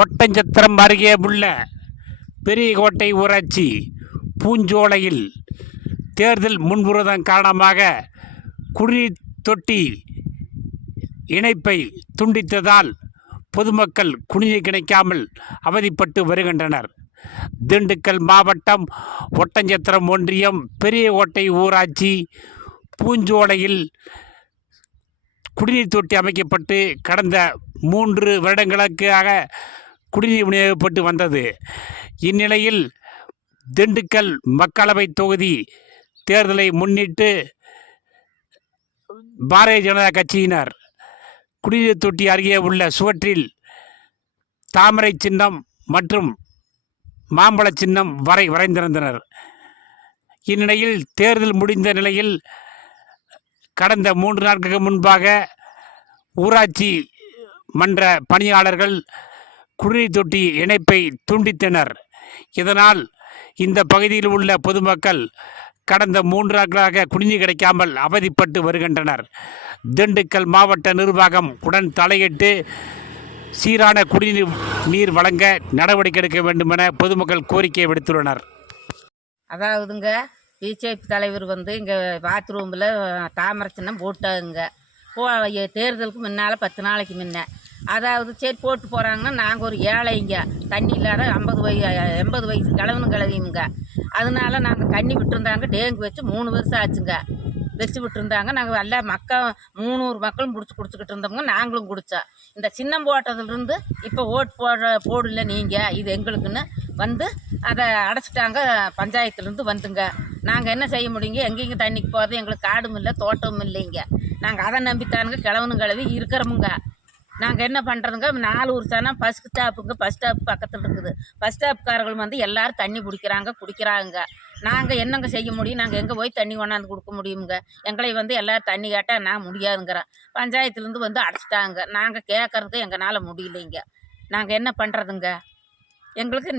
ஒட்டஞ்சத்திரம் அருகே உள்ள பெரியகோட்டை ஊராட்சி பூஞ்சோலையில் தேர்தல் முன்விரோதம் காரணமாக குடிநீர் தொட்டி இணைப்பை துண்டித்ததால் பொதுமக்கள் குடிநீர் கிடைக்காமல் அவதிப்பட்டு வருகின்றனர். திண்டுக்கல் மாவட்டம் ஒட்டஞ்சத்திரம் ஒன்றியம் பெரியகோட்டை ஊராட்சி பூஞ்சோலையில் குடிநீர் தொட்டி அமைக்கப்பட்டு கடந்த மூன்று வருடங்களுக்காக குடிநீர் விநியோகப்பட்டு வந்தது. இந்நிலையில் திண்டுக்கல் மக்களவை தொகுதி தேர்தலை முன்னிட்டு பாரதிய ஜனதா கட்சியினர் குடிநீர் தொட்டி அருகே உள்ள சுவற்றில் தாமரை சின்னம் மற்றும் மாம்பழ சின்னம் வரை வரைந்திருந்தனர். இந்நிலையில் தேர்தல் முடிந்த நிலையில் கடந்த மூன்று நாட்களுக்கு முன்பாக ஊராட்சி மன்ற பணியாளர்கள் குடிநீர் தொட்டி இணைப்பை துண்டித்தனர். இதனால் இந்த பகுதியில் உள்ள பொதுமக்கள் கடந்த மூன்று நாட்களாக குடிநீர் கிடைக்காமல் அவதிப்பட்டு வருகின்றனர். திண்டுக்கல் மாவட்ட நிர்வாகம் உடன் தலையிட்டு சீரான குடிநீர் நீர் வழங்க நடவடிக்கை எடுக்க வேண்டும் என பொதுமக்கள் கோரிக்கை விடுத்துள்ளனர். அதாவதுங்க பிஜேபி தலைவர் வந்து இங்கே பாத்ரூமில் தாமரை சின்னம் போட்டாங்க தேர்தலுக்கு முன்னால் பத்து நாளைக்கு முன்ன அதாவது சரி போட்டு போகிறாங்கன்னா நாங்கள் ஒரு ஏழைங்க. தண்ணி இல்லாத ஐம்பது வய எண்பது வயசு கிழவனு கிழவியுங்க அதனால நாங்கள் தண்ணி விட்டுருந்தாங்க டேங்கு வச்சு மூணு வருஷம் ஆச்சுங்க. வச்சு விட்டுருந்தாங்க. நாங்கள் எல்லா மக்கள் முந்நூறு மக்களும் பிடிச்சி குடிச்சிக்கிட்டு இருந்தோம்ங்க நாங்களும் குடித்தோம் இந்த சின்னம் போட்டதுலேருந்து இப்போ ஓட்டு போட போடல நீங்கள் இது எங்களுக்குன்னு வந்து அதை அடைச்சிட்டாங்க பஞ்சாயத்துலேருந்து வந்துங்க. நாங்கள் என்ன செய்ய முடியுங்க? எங்கேயும் தண்ணிக்கு போகிறது எங்களுக்கு காடும் இல்லை தோட்டமும் இல்லைங்க. நாங்கள் அதை நம்பித்தானுங்க கிழவனும் கிழவி இருக்கிறோமுங்க நாங்கள் என்ன பண்ணுறதுங்க நாலு ஊர் தானே பஸ் ஸ்டாப்புங்க பஸ் ஸ்டாப் பக்கத்தில் இருக்குது. பஸ் ஸ்டாப்காரர்கள் வந்து எல்லோரும் தண்ணி பிடிக்கிறாங்க குடிக்கிறாங்க. நாங்கள் என்னங்க செய்ய முடியும்? நாங்கள் எங்கே போய் தண்ணி கொண்டாந்து கொடுக்க முடியுங்க எங்களை வந்து எல்லோரும் தண்ணி கேட்டால் நான் முடியாதுங்கிறேன் பஞ்சாயத்துலேருந்து வந்து அடைச்சிட்டாங்க. நாங்கள் கேட்குறதுக்கு எங்களால் முடியலைங்க. நாங்கள் என்ன பண்ணுறதுங்க எங்களுக்கு